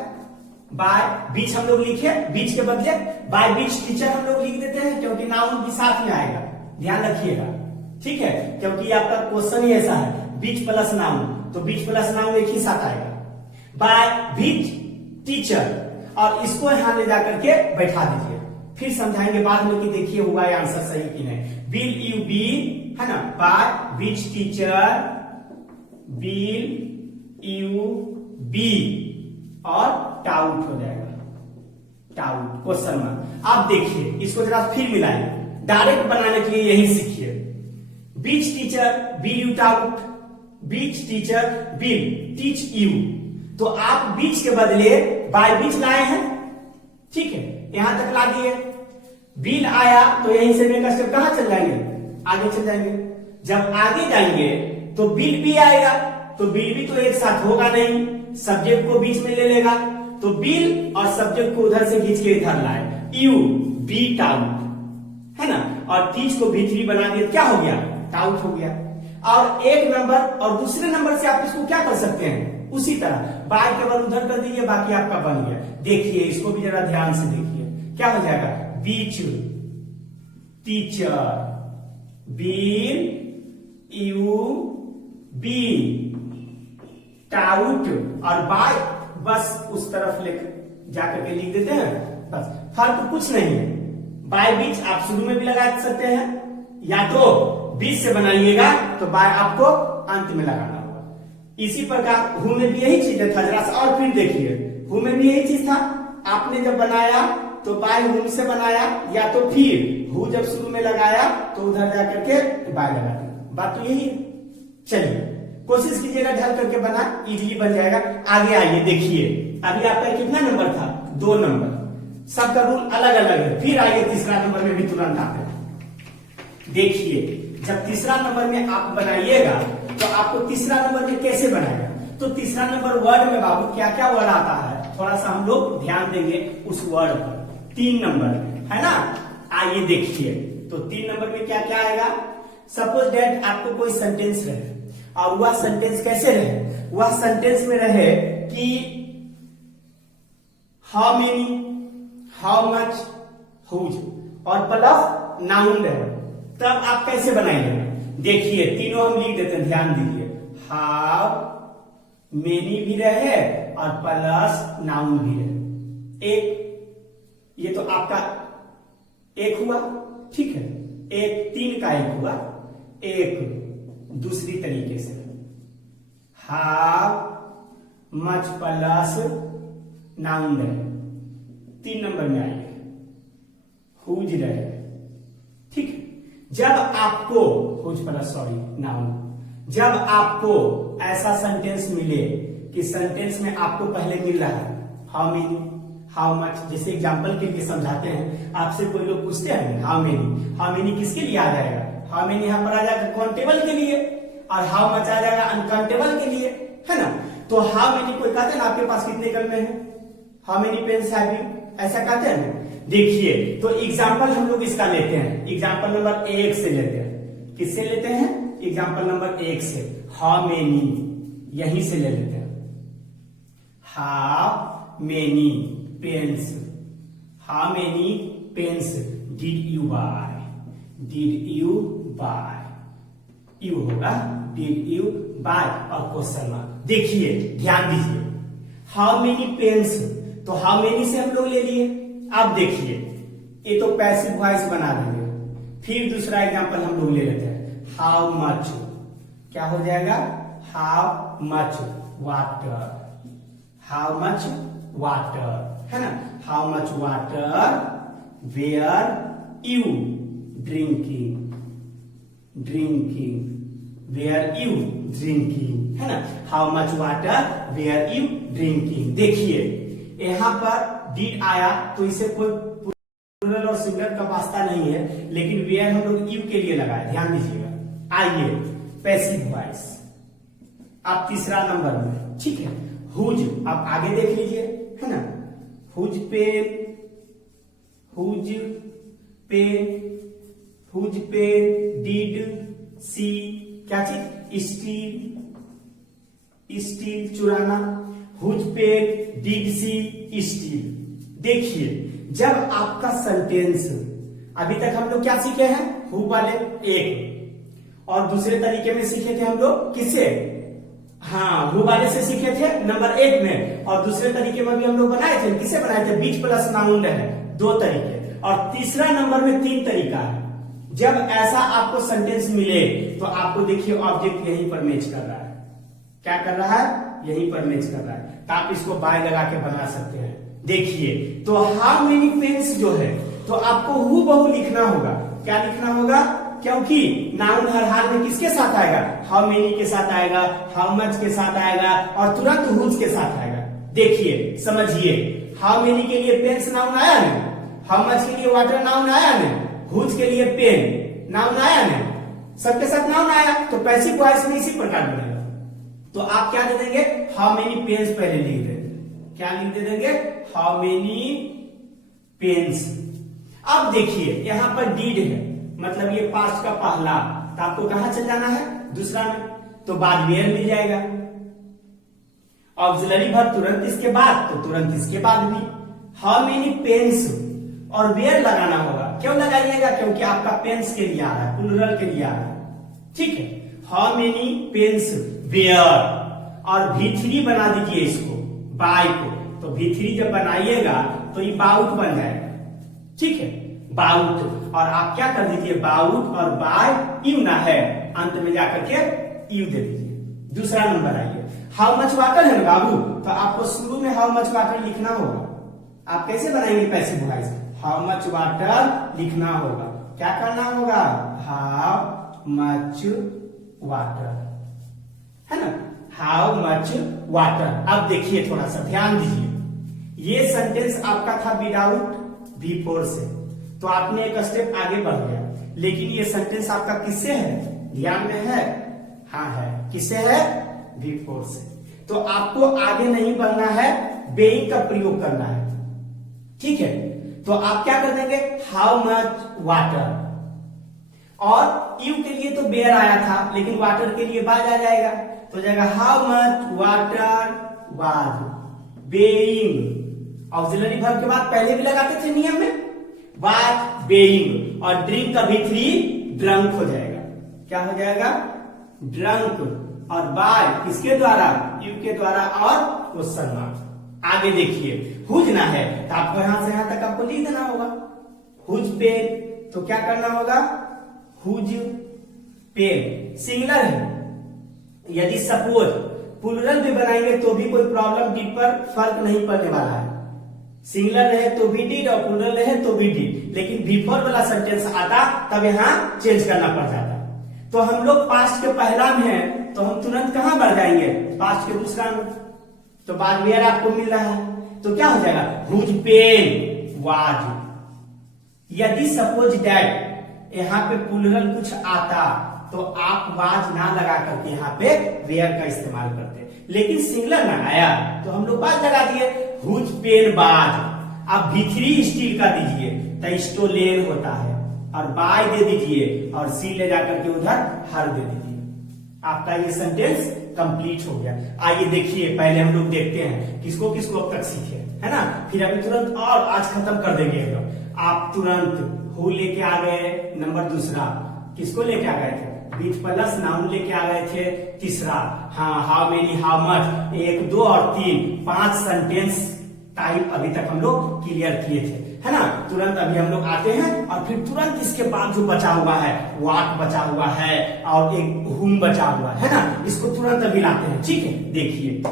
बाय बीच हम लोग लिखे, बीच के बदले बाय बीच टीचर हम लोग लिख देते हैं क्योंकि नाउन भी साथ में आएगा, ध्यान रखिएगा, ठीक है? क्योंकि आपका क्वेश्चन ही ऐसा है, बीच प्लस नाउन, तो बीच प्लस नाउन एक ही साथ आएगा। बाय बीच टीचर और इसको यहां ले जाकर के बैठा दीजिए, फिर समझाएंगे बाद में कि देखिए हुआ ये आंसर सही कि नहीं। विल यू बी, है ना? बाय बीच टीचर विल यू बी और टाउट हो जाएगा, टाउट क्वेश्चन मार्क। आप देखिए इसको जरा फिर मिलाइए, डायरेक्ट बनाने के लिए यही सीखिए। Which teacher will you taught, which teacher will teach you. तो आप बीच के बदले बाय बीच लाए हैं, ठीक है? यहां तक ला दिए। विल आया तो यहीं से मेरा स्टेप कहां चल जाएंगे? आगे चल जाएंगे। जब आगे जाएंगे तो विल भी आएगा, तो विल भी तो एक साथ होगा नहीं, सब्जेक्ट को बीच में ले लेगा, तो विल और सब्जेक्ट को उधर से खींच के इधर लाए, यू बी टाउट, है ना? और टीच को V3 बना दिया, क्या हो गया? टाउट हो गया। और एक नंबर और दूसरे नंबर से आप इसको क्या कर सकते हैं? उसी तरह बाय केवल उधर कर दीजिए, बाकी आपका बन गया। देखिए इसको भी जरा ध्यान से देखिए, क्या हो जाएगा? Which teacher will you be taught और बाय बस उस तरफ लेकर जाकर के लिख देते हैं, बस। फर्क कुछ नहीं है। बाय बीच आप शुरू में भी लगा सकते हैं या तो बीच से बनाइएगा तो बाय आपको अंत में लगाना होगा। इसी प्रकार हु में भी यही चीज था, जरा सा और फिर देखिए, हु में भी यही चीज था। आपने जब बनाया तो बाय हुम से बनाया, या तो फिर हु जब शुरू में लगाया तो उधर जाकर के बाय लगा दिया। बात तो यही है। चलिए कोशिश कीजिएगा ढल करके बना, इजीली बन जाएगा। आगे आइए देखिए, अभी आपका कितना नंबर था? 2 नंबर। सबका रूल अलग अलग है। फिर आइए तीसरा नंबर में भी तुरंत आते हैं। देखिए जब तीसरा नंबर में आप बनाइएगा तो आपको तीसरा नंबर में कैसे बनाएगा? तो तीसरा नंबर वर्ड में बाबू क्या क्या वर्ड आता है, थोड़ा सा हम लोग ध्यान देंगे उस वर्ड पर। 3 नंबर है ना, आइए देखिए। तो 3 नंबर में क्या क्या आएगा? सपोज दैट आपको कोई सेंटेंस रहे और वह सेंटेंस कैसे रहे? वह सेंटेंस में रहे कि how many, how much, whose और प्लस नाउन रहे, तब आप कैसे बनाएंगे? देखिए तीनों हम लिख देते हैं, ध्यान दीजिए। हाउ मेनी भी रहे और प्लस नाउन भी रहे। एक, ये तो आपका एक हुआ, ठीक है। एक 3 का एक हुआ। एक दूसरी तरीके से हाउ मच प्लस नाउन रहे, 3 नंबर में आएंगे। हुज रहे, ठीक है। जब आपको हुज प्लस नाउन, जब आपको ऐसा सेंटेंस मिले कि सेंटेंस में आपको पहले मिल रहा है हाउ मेनी, हाउ मच, जैसे एग्जांपल के लिए समझाते हैं, आपसे कोई लोग पूछते हैं हाउ मेनी, हाउ मेनी किसके लिए आ जाएगा? हाउ मेनी यहां पर आ जाएगा काउंटेबल के लिए, और हाउ मच आ जाएगा अनकाउंटेबल के लिए, है ना। तो हाउ मेनी कोई कहते हैं ना आपके पास कितने कलमे हैं, how many pens have you, ऐसा कहते हैं। देखिए तो एग्जाम्पल हम लोग इसका लेते हैं, एग्जाम्पल नंबर 1 से लेते हैं। किससे लेते हैं? एग्जाम्पल नंबर 1 से। हाउ मेनी यहीं से ले लेते हैं। How many pens, how many pens did you buy, did you buy, you होगा डिड यू बाय और क्वेश्चन मार्क। देखिए ध्यान दीजिए, हाउ मेनी पेन्स, तो हाउ मेनी से हम लोग ले लिए। अब देखिए ये तो पैसिव वॉइस बना देंगे। फिर दूसरा एग्जांपल हम लोग ले लेते हैं, हाउ मच, क्या हो जाएगा? How much water, how much water, है ना। How much water were you drinking, drinking were you drinking, है ना। How much water were you drinking. देखिए यहां पर डिड आया तो इसे कोई प्लूरल और सिंगुलर का वास्ता नहीं है, लेकिन वेयर हम लोग यू के लिए लगाए, ध्यान दीजिएगा। आइए पैसिव वॉइस, अब तीसरा नंबर में, ठीक है। हुज, आप आगे देख लीजिए, है ना। Whose pen, whose pen, whose pen did she, क्या चीज? स्टील, स्टील चुराना। Whose pen did she steal. देखिए जब आपका सेंटेंस, अभी तक हम लोग क्या सीखे हैं? हु वाले एक, और दूसरे तरीके में सीखे थे हम लोग किससे? हाँ, हु वाले से सीखे थे नंबर 1 में, और दूसरे तरीके में भी हम लोग बनाए थे। किसे बनाए थे? बीच प्लस नाउन रहे, 2 तरीके। और तीसरा नंबर में 3 तरीका है। जब ऐसा आपको सेंटेंस मिले तो आपको देखिए ऑब्जेक्ट यहीं पर मैच कर रहा है, क्या कर रहा है? यहीं पर मैच कर रहा है, तो आप इसको बाय लगा के बना सकते हैं। देखिए तो हाउ मेनी पेन्स जो है तो आपको हु बहु लिखना होगा। क्या लिखना होगा? क्योंकि नाउन हर हाल में किसके साथ आएगा? हाउ मेनी के साथ आएगा, हाउ मच के साथ आएगा, और तुरंत हुज के साथ आएगा। देखिए समझिए, हाउ मेनी के लिए पेन्स नाउन आया है, हाउ मच के लिए वाटर नाउन आया है, हुज के लिए पेन नाउन आया है, सबके साथ नाउन आया, तो पैसिव वॉइस में इसी प्रकार बनेगा। तो आप क्या दे देंगे? हाउ मेनी पेन्स पहले लिख देंगे। क्या लिख दे देंगे? How many pens. अब देखिए यहां पर डीड है, मतलब ये पास्ट का पहला, तो आपको कहां चल जाना है? दूसरा में, तो बाद वेयर मिल जाएगा। ऑक्सिलरी वर्ब तुरंत इसके बाद, तो तुरंत इसके बाद भी। हाउ मेनी पेन्स और वेयर लगाना होगा। क्यों लगाइएगा? क्योंकि आपका पेन्स के लिए आ रहा है, प्लूरल के लिए आ रहा है, ठीक है। हाउ मेनी पेन्स वेयर, और V3 बना दीजिए इसको, बाय को। तो V3 जब बनाइएगा तो ये बाउट बन जाएगा, ठीक है, बाउट। और आप क्या कर दीजिए, बाउट और बाय यू ना है, अंत में जाकर के यू दे दीजिए। दूसरा नंबर आइए, हाउ मच वाटर है ना बाबू, तो आपको शुरू में हाउ मच वाटर लिखना होगा। आप कैसे बनाएंगे passive voice, how much water लिखना होगा। क्या करना होगा, हाउ मच वाटर, है ना, हाउ मच वाटर। अब देखिए थोड़ा सा ध्यान दीजिए, ये सेंटेंस आपका था विदाउट V4 से, तो आपने एक स्टेप आगे बढ़ गया, लेकिन ये सेंटेंस आपका किससे है, ध्यान में है, हाँ है, किससे है, V4 से। तो आपको आगे नहीं बढ़ना है, बेइंग का प्रयोग करना है, ठीक है। तो आप क्या कर देंगे, हाउ मच वाटर, और यू के लिए तो बेयर आया था, लेकिन वाटर के लिए बाज आ जाएगा, तो जाएगा how much water was being. Auxiliary verb के बाद पहले भी लगाते थे नियम में, वाज बेइंग, और ड्रिंक का V3 ड्रंक हो जाएगा। क्या हो जाएगा, ड्रंक, और बाय किसके द्वारा, यू के द्वारा, और क्वेश्चन मार्क। आगे देखिए, हुज ना है तो आपको यहां से यहां तक आपको लिख देना होगा, हुज पेन, तो क्या करना होगा, हुज पेन। सिंगुलर है, यदि सपोज प्लूरल भी बनाएंगे तो भी कोई प्रॉब्लम डिड पर फर्क नहीं पड़ने वाला है। सिंगुलर रहे तो भी डिड और प्लूरल रहे तो भी डिड, लेकिन V4 वाला सेंटेंस आता तब यहां चेंज करना पड़ जाता। तो हम लोग पास्ट के पहला में है, तो हम तुरंत कहां बढ़ जाएंगे, पास्ट के दूसरा में, तो बाद वेयर आपको मिल रहा है, तो क्या हो जाएगा, हुज पेन वाज। यदि सपोज दैट यहां पे प्लूरल कुछ आता तो आप वाज ना लगा करके यहाँ पे वेयर का इस्तेमाल करते, लेकिन सिंगुलर ना आया तो हम लोग वाज लगा दिए, हुज पेन वाज। आप V3 स्टील का दीजिए तो स्टोलेन होता है, और बाय दे दीजिए, और सी ले जाकर के उधर हर दे दीजिए, आपका ये सेंटेंस कंप्लीट हो गया। आइए देखिए, पहले हम लोग देखते हैं किसको किसको अब तक सीखे, है ना, फिर अभी तुरंत और आज खत्म कर देंगे एकदम। आप तुरंत हु लेके आ गए, नंबर दूसरा किसको लेके आ गए थे, विथ प्लस नाउन लेके आ गए थे, तीसरा हाँ हाउ मेनी हाउ मच, 1 2 और 3 5 सेंटेंस टाइप अभी तक हम लोग क्लियर किए थे, है ना। तुरंत अभी हम लोग आते हैं, और फिर तुरंत इसके बाद जो बचा हुआ है, व्हाट बचा हुआ है, और एक हुम बचा हुआ है ना, इसको तुरंत अभी लाते हैं, ठीक है। देखिए,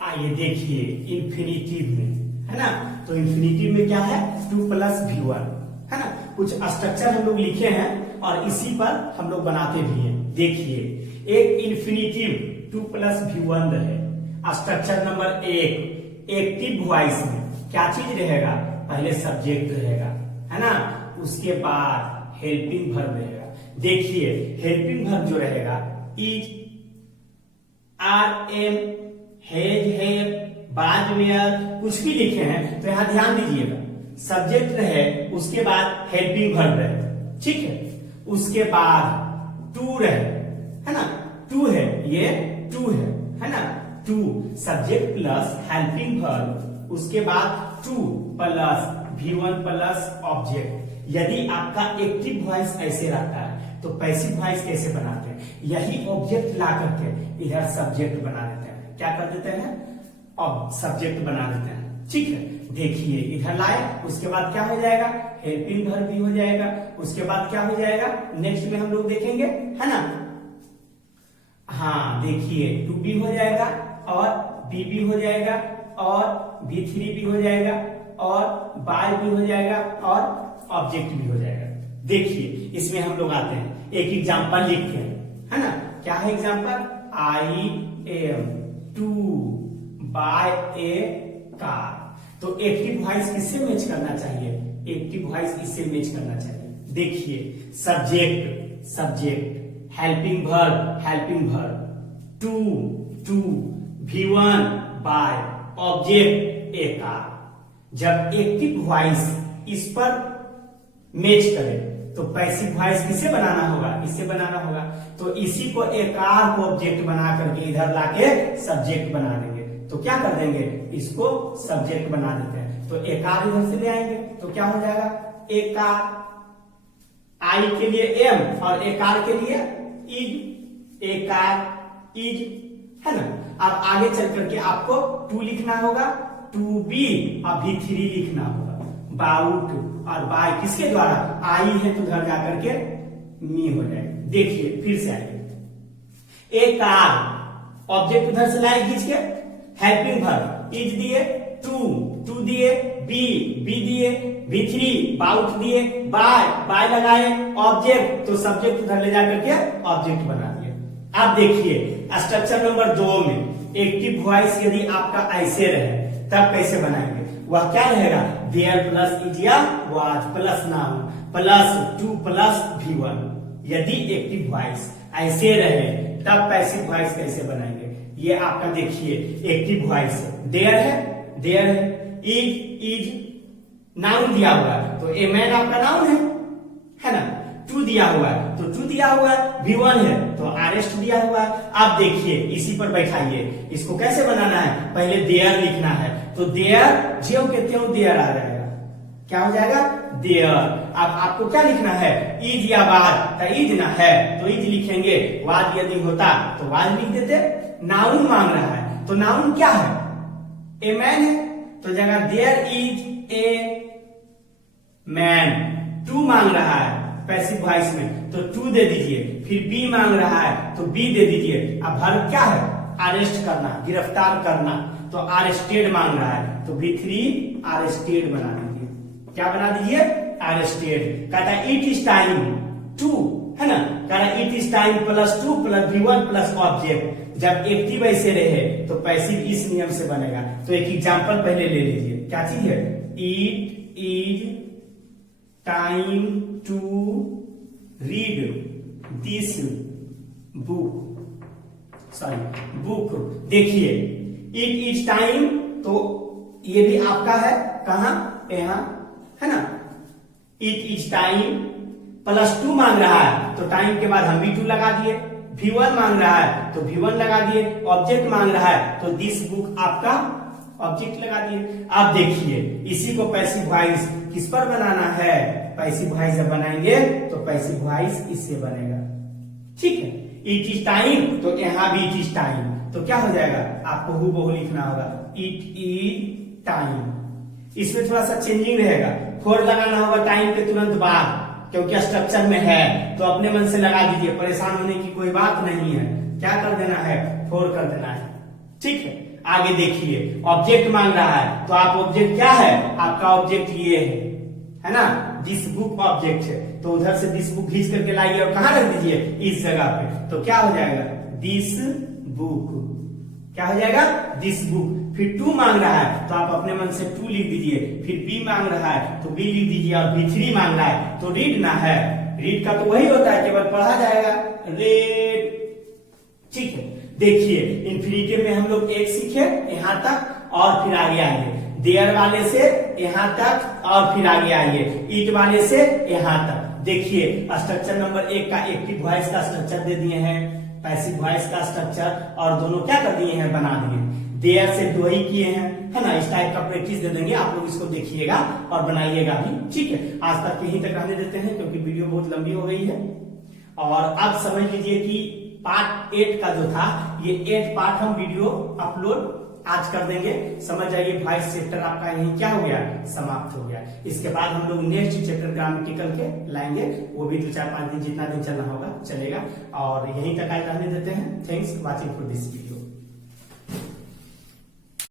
आइए देखिए इन्फिनिटिव में, है ना, तो इन्फिनिटिव में क्या है, 2 + V1, है ना। कुछ स्ट्रक्चर हम लोग लिखे हैं और इसी पर हम लोग बनाते भी हैं। देखिए, एक इन्फिनिटिव 2 + V1 रहे, स्ट्रक्चर नंबर 1, एक्टिव वॉइस में क्या चीज रहेगा, पहले सब्जेक्ट रहेगा, है ना, उसके बाद हेल्पिंग वर्ब रहेगा। देखिए, हेल्पिंग वर्ब जो रहेगा, is, are, am, has, have, had, were, कुछ भी लिखे हैं तो यहां ध्यान दीजिएगा, सब्जेक्ट रहे, उसके बाद हेल्पिंग वर्ब रहे, ठीक है, उसके बाद टू रहे, है ना, टू है, ये टू है ना, to subject plus helping verb, उसके बाद 2 + V1 + ऑब्जेक्ट। यदि आपका एक्टिव वॉइस ऐसे रहता है तो पैसिव वॉइस कैसे बनाते हैं, यही ऑब्जेक्ट ला करके इधर सब्जेक्ट बना देते हैं, क्या कर देते हैं, अब सब्जेक्ट बना देते हैं, ठीक है। देखिए, इधर लाए, उसके बाद क्या हो जाएगा, हेल्पिंग वर्ब भी हो जाएगा, उसके बाद क्या हो जाएगा, नेक्स्ट में हम लोग देखेंगे, है ना। हाँ देखिए, टू भी हो जाएगा, और बी भी हो जाएगा, और V3 भी हो जाएगा, और बाय भी हो जाएगा, और ऑब्जेक्ट भी हो जाएगा। देखिए, इसमें हम लोग आते हैं, एक एग्जाम्पल लिखते हैं, है ना। क्या है example, I am to buy a car. तो एक्टिव वॉइस किससे मैच करना चाहिए, एक्टिव वॉइस इससे मैच करना चाहिए। देखिए, subject subject, helping verb, to V1 buy, object a car. जब एक्टिव वॉइस इस पर मैच करे तो पैसिव वॉइस किसे बनाना होगा, इससे बनाना होगा। तो इसी को ए कार को ऑब्जेक्ट बना करके इधर लाके सब्जेक्ट बना देंगे, तो क्या कर देंगे, इसको सब्जेक्ट बना देते हैं, तो ए कार इधर से ले आएंगे, तो क्या हो जाएगा, ए कार, आई के लिए एम और ए कार के लिए इज, ए कार इज, है ना। अब आगे चल करके आपको टू लिखना होगा, टू बी और V3 लिखना होगा। बाउट और बाय किसके द्वारा, आई है तो घर जाकर के मी हो जाएगा। देखिए फिर से आइए, एक कार ऑब्जेक्ट उधर से लाए खींच के, हेल्पिंग वर्ब इज दिए, टू दिए, बी दिए, V3 बाउट दिए, बाय लगाए, ऑब्जेक्ट तो सब्जेक्ट उधर ले जाकर के ऑब्जेक्ट बना दिए। अब देखिए स्ट्रक्चर नंबर 2 में एक्टिव वॉइस यदि आपका ऐसे रहे तब कैसे बनाएंगे, वह क्या रहेगा, देयर प्लस इज या was plus noun plus two plus V1। यदि एक्टिव वॉइस ऐसे रहे तब पैसिव वॉइस कैसे बनाएंगे, ये आपका देखिए एक्टिव वॉइस देयर है, इज नाउन दिया हुआ है तो ए मैन आपका नाउन है ना, टू दिया हुआ है तो टू दिया हुआ है, V1 है तो आरेस्ट दिया हुआ है। अब देखिए इसी पर बैठाइए, इसको कैसे बनाना है, पहले देयर लिखना है तो देयर ज्यों के त्यों देयर आ जाएगा, क्या हो जाएगा देयर। अब आपको क्या लिखना है, इज या वाज, तो इज ना है तो इज लिखेंगे, वाज यदि होता तो वाज लिख देते। नाउन मांग रहा है तो नाउन क्या है, ए मैन है तो जगह there is a man. To मांग रहा है पैसिव वॉइस में तो टू दे दीजिए, फिर बी मांग रहा है तो बी दे दीजिए। अब वर्ब क्या है, अरेस्ट करना, गिरफ्तार करना, तो अरेस्टेड मांग रहा है तो V3 अरेस्टेड बना दीजिए। क्या बना दीजिए, अरेस्टेड। कहता है इट इज टाइम टू, है ना, कह रहा it is time plus two plus V1 plus object. जब एक्टिव ऐसे रहे तो पैसिव इस नियम से बनेगा। तो एक एग्जांपल पहले ले लीजिए, क्या चीज है, it is time to read this book. देखिए इट इज टाइम तो ये भी आपका है, कहा यहां, है ना, it is time plus to मांग रहा है तो टाइम के बाद हम V2 लगा दिए, V1 मांग रहा है तो V1 लगा दिए, ऑब्जेक्ट मांग रहा है तो दिस बुक आपका ऑब्जेक्ट लगा दिए। अब देखिए इसी को पैसिव वॉइस किस पर बनाना है, पैसिव वॉइस जब बनाएंगे तो पैसिव वॉइस इससे बनेगा, ठीक है। इट इज टाइम तो यहां भी इट इज टाइम तो क्या हो जाएगा, आपको हूबहू लिखना होगा, इट इज टाइम। इसमें थोड़ा सा चेंजिंग रहेगा, फोर लगाना होगा टाइम के तुरंत बाद, क्योंकि स्ट्रक्चर में है तो अपने मन से लगा दीजिए, परेशान होने की कोई बात नहीं है। क्या कर देना है, फोर कर देना है, ठीक है। आगे देखिए ऑब्जेक्ट मांग रहा है तो आप ऑब्जेक्ट क्या है, आपका ऑब्जेक्ट ये है ना, दिस बुक ऑब्जेक्ट है तो उधर से दिस बुक खींच करके लाइए और कहां रख दीजिए, इस जगह पे। तो क्या हो जाएगा, दिस बुक, क्या हो जाएगा, दिस बुक। फिर टू मांग रहा है तो आप अपने मन से टू लिख दीजिए, फिर बी मांग रहा है तो बी लिख दीजिए, और V3 मांग रहा है तो रीड ना है, रीड का तो वही होता है, केवल पढ़ा जाएगा, रेड, ठीक है। देखिए इन्फिनिटिव में हम लोग एक सीखे यहां तक और फिर आगे आइए, देयर वाले से यहां तक और फिर आगे आइए, इट वाले से यहां तक। देखिए स्ट्रक्चर नंबर 1 का एक्टिव वॉइस का स्ट्रक्चर दे दिए हैं, पैसिव वॉइस का स्ट्रक्चर, और दोनों क्या कर दिए हैं, बना दिए। देयर से दो ही किए हैं, है ना, इस टाइप का प्रैक्टिस दे देंगे, आप लोग इसको देखिएगा और बनाइएगा भी, ठीक है। आज तक यहीं तक रहने देते हैं क्योंकि वीडियो बहुत लंबी हो गई है। और अब समझ लीजिए कि पार्ट 8 का जो था, ये 8 पार्ट हम वीडियो अपलोड आज कर देंगे। समझ जाइए वॉइस चैप्टर आपका यही क्या हो गया, समाप्त हो गया। इसके बाद हम लोग नेक्स्ट चैप्टर ग्रामेटिकल के लाएंगे, वो भी 2-4-5 दिन जितना दिन चलना होगा चलेगा। और यहीं तक आज रहने देते हैं। Thanks watching for this video.